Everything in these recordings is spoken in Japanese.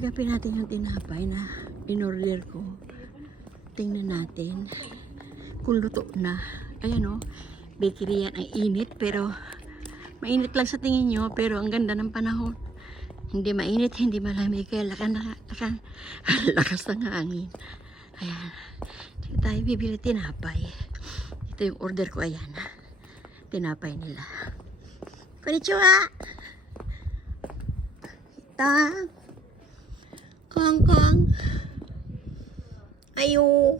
Gapin natin yung tinapay na in-order ko. Tingnan natin kung luto na. Ayan o, bakery yan. Ang init pero mainit lang sa tingin nyo pero ang ganda ng panahon. Hindi mainit, hindi malamig. Kaya lakas ng hangin. Ayan. Dito tayo bibili tinapay. Ito yung order ko. Ayan. Tinapay nila. Konnichiwa! Ita! Kong Kong! Ayo!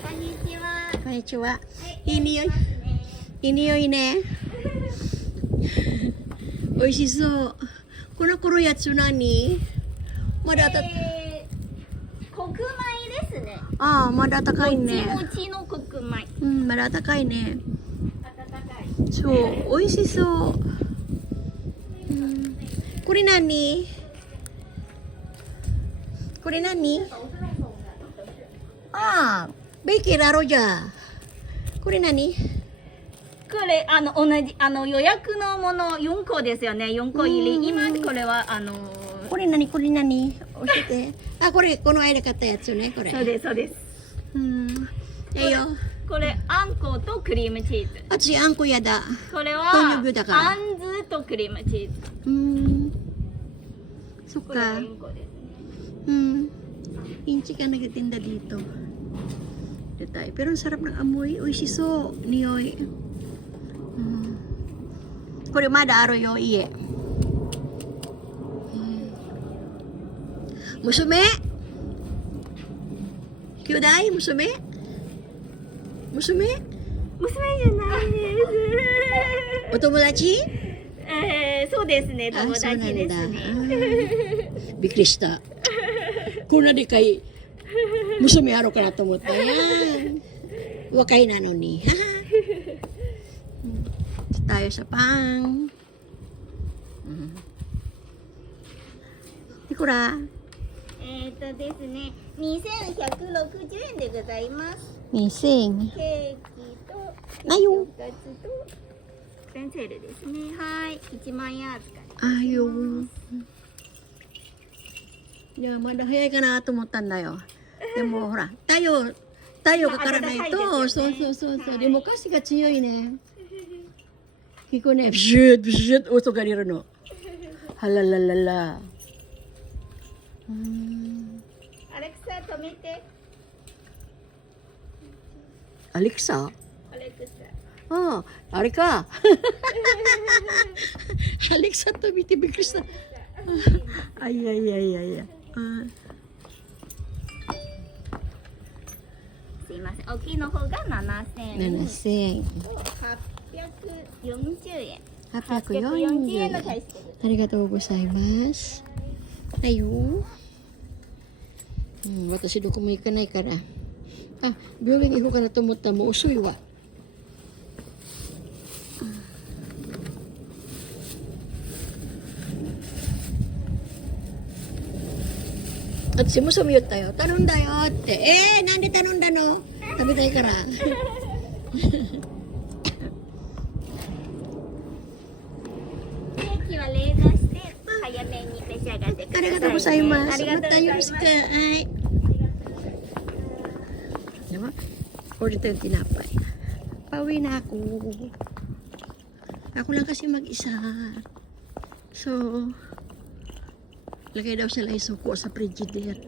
Konnichiwa. Konnichiwa. Iniyoy ne. Oishishou. Kono kuru yatsu nani? Mada ata... 黒米ですね。ああ、まだ高いもね。ちの黒米。うん、まだ高いね。温かい。そう、美味しそう。うん、これ何？これ何？ああ、ベーキーラロじゃ。これ何？これ同じ予約のもの4個ですよね。4個入り。今これはこれ何？これ何？教えて。あ、この間買ったやつね、これ。そうですそうです。うん。いいよ。これあんことクリームチーズ。私あんこやだ。これこうはいう具だからあんずとクリームチーズ。そっこれがか。 4個ですね。Inchi ka nagtitinda dito. Dito tayo. Pero ang sarap ng amoy. Oishiso. Niyoy. Kore mada aro yo iye. Musume? Kyodai? Musume? Musume? 娘じゃないです。 Otomodachi? そうですね。友達そうなんだ。ですね。びっくりした。こんなでかい娘あろうかなと思ったyan. 若いなのに。tayo sa pang. Ikura? ですね。2160円でございます。 Missing. ケーキとなよ。おかずとペンセルですね。はい、1万円預かり。 Ayaw. Yeah, madahayay ka na to思ったんだよ。でもほら、tayoかからないと、そう。でも歌詞が強いね。聞こえね、ビシュッビシュッ音が出るの。はらららら。アレクサ止めて。アレクサ？アレクサ。ああ、あれか。アレクサと見てびっくりした。あ、いや。すいません。大きいの方が7000円。 7000。 840円。 840 円の返してる。ありがとうございます。はいよ。私どこも行かないから。あ、病院行こうかなと思ったらもう遅いわ。私もそう言ったよ。頼んだよって。なんで頼んだの？食べたいから。ケーキは冷凍して早めに召し上がってください、ね。ありがとうございます。ありがとうございます。またよろしく。はい。Diba? Order tayo tinapay. Pauwi na ako. Ako lang kasi mag-isa. So, lagay daw sila isuko sa frigidaire.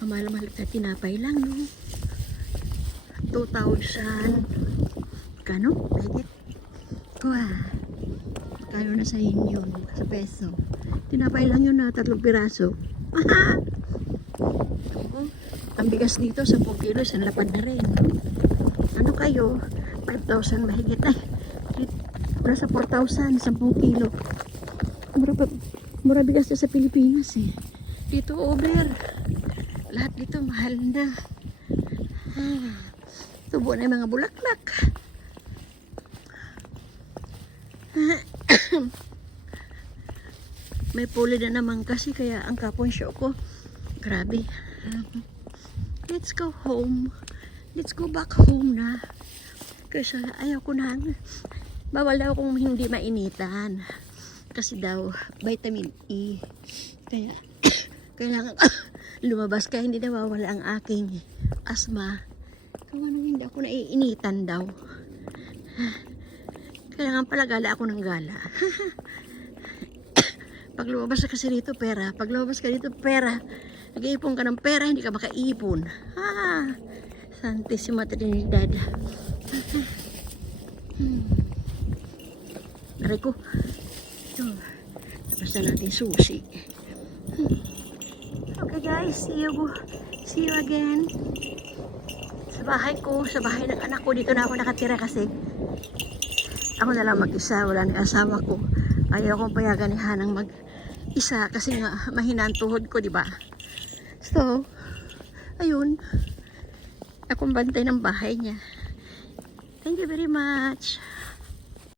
Kamahal-mahal ka tinapay lang, no? 2,000. Kano? Pagit? Wah. Kano na sa inyo? Sa peso. Tinapay lang yun na 3 piraso. Ang bigas dito, 10 kilo, isang lapad na rin. Ano kayo? 5,000 mahigit. Ay, nasa 4,000, 10 kilo. Mura bigas na sa Pilipinas eh. Dito over. Lahat dito mahal na. Tubo na yung mga bulaklak. May puli na naman kasi kaya ang kapon show ko. Grabe. Let's go home. Let's go back home na. Kasi ayaw ko na. Bawal daw kung hindi mainitan. Kasi daw, vitamin E. Kaya, kailangan lumabas kaya hindi nawawala ang aking asma. Kung anong hindi ako naiinitan daw. Kailangan pala gala ako ng gala. Pag lumabas ka kasi dito, pera. Pag lumabas ka dito, pera. Nag-iipon ka ng pera, hindi ka makaipon. Santissima Trinidad. Aray ko. Ito. Tapos na natin sushi. Okay guys, see you again. Sa bahay ko, sa bahay ng anak ko, dito na ako nakatira kasi ako na lang mag-isa, wala nang asawa ko. Ayaw kong payagan ni Hanang mag-isa kasi nga mahina ang tuhod ko, di ba? So, ayun. Akong bantay ng bahay niya. Thank you very much.